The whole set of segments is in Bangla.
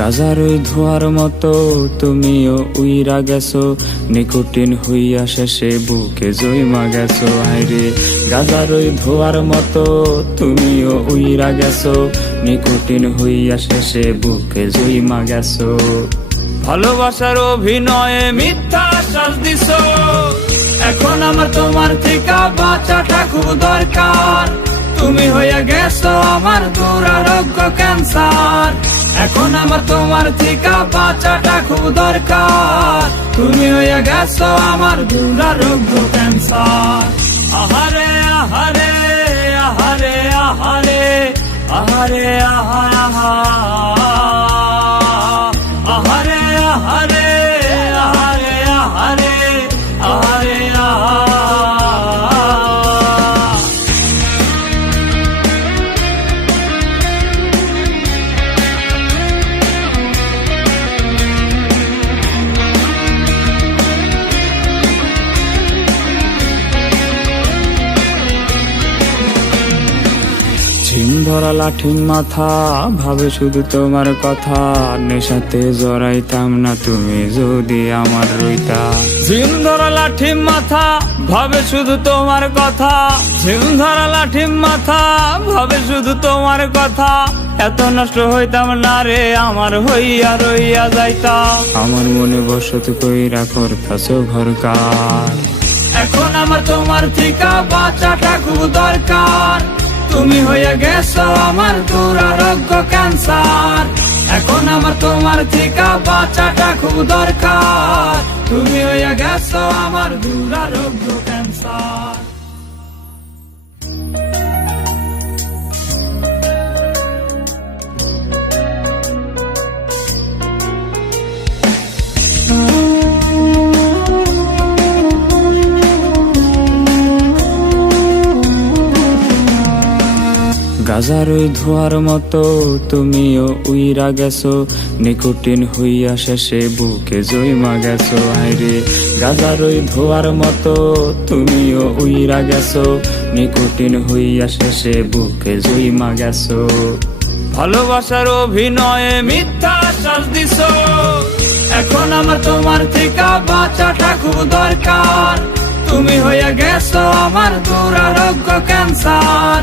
গাজার ওই ধোয়ার মতো তুমিও উইরা গেছো, নিকোটিন হইয়া শেষে বুকে জইমা গেছো। হায়রে গাজার ওই ধোয়ার মতো তুমিও উইরা গেছো, নিকোটিন হইয়া শেষে বুকে জইমা গেছো। ভালোবাসার অভিনয়ে মিথ্যা আশ্বাস দিছো, এখন আমার তোমার থেকে বাঁচাটা খুব দরকার। তুমি হইয়া গেছো আমার দুরারোগ্য ক্যান্সার, এখন আমার তোমার থেকে বাঁচাটা খুব দরকার। তুমি হইয়া গেছো আমার দুরারোগ্য ক্যান্সার। আহারে আহারে আহারে আহারে আহারে আহা আহারে আহারে আহারে আহারে আহারে আহা। ঝিম ধরা লাঠির মাথা, ভাবে শুধু তোমার কথা, নেশাতে জড়াইতাম না তুমি যদি আমার রইতা। ঝিম ধরা লাঠির মাথা, ভাবে শুধু তোমার কথা, ঝিম ধরা লাঠির মাথা, ভাবে শুধু তোমার কথা। এত নষ্ট হইতাম না রে আমার হইয়া রইয়া যাইতা। আমার মনে বসত কইরা করতাছো ঘরকার, এখন আমার তোমার থেকে বাঁচাটা খুব দরকার। তুমি হইয়া গেছো আমার দুরারোগ্য ক্যান্সার, এখন আমার তোমার থেকে বাঁচাটা খুব দরকার। তুমি হইয়া গেছো আমার দুরারোগ্য ক্যান্সার। গাজার ওই ধোয়ার মতো তুমিও উইরা গেছো, নিকোটিন হইয়া শেষে বুকে জইমা গেছো। হায়রে গাজার ওই ধোয়ার মতো তুমিও উইরা গেছো, নিকোটিন হইয়া শেষে বুকে জইমা গেছো। ভালোবাসার অভিনয়ে মিথ্যা আশ্বাস দিছো, এখন আমার তোমার থেকে বাঁচাটা খুব দরকার। তুমি হইয়া গেছো আমার দুরারোগ্য ক্যান্সার,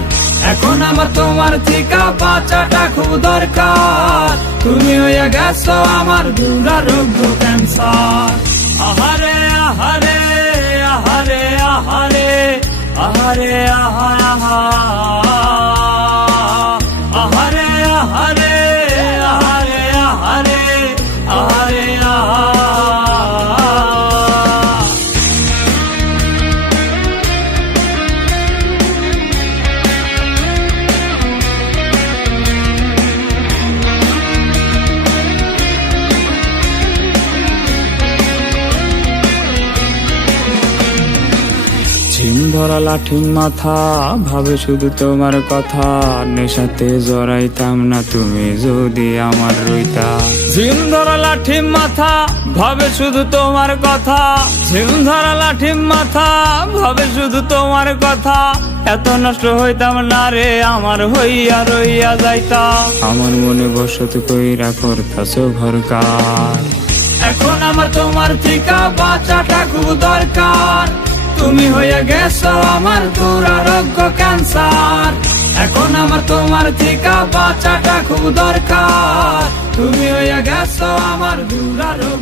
এখন আমার তোমার থেকে বাঁচাটা খুব দরকার। তুমি হইয়া গেছো আমার দুরারোগ্য ক্যান্সার। আহারে আহারে আহারে আহারে আহারে আহা আহারে আহারে আহারে আহারে আহারে আহা। ঝিম ধরা লাঠির মাথা, ভাবে শুধু তোমার কথা, নেশাতে জড়াইতাম না তুমি যদি আমার রইতা। ঝিম ধরা লাঠির মাথা, ভাবে শুধু তোমার কথা, ঝিম ধরা লাঠির মাথা, ভাবে শুধু তোমার কথা। এত নষ্ট হইতাম না রে আমার হইয়া রইয়া যাইতা। আমার মনে বসত কইরা করতাছো ঘরকার, এখন আমার তোমার থেকে বাঁচাটা খুব দরকার। তুমি হইয়া গেছো আমার দুরারোগ্য ক্যান্সার, এখন আমার তোমার থেকে বাঁচাটা খুব দরকার। তুমি হইয়া গেছো আমার দুরারোগ্য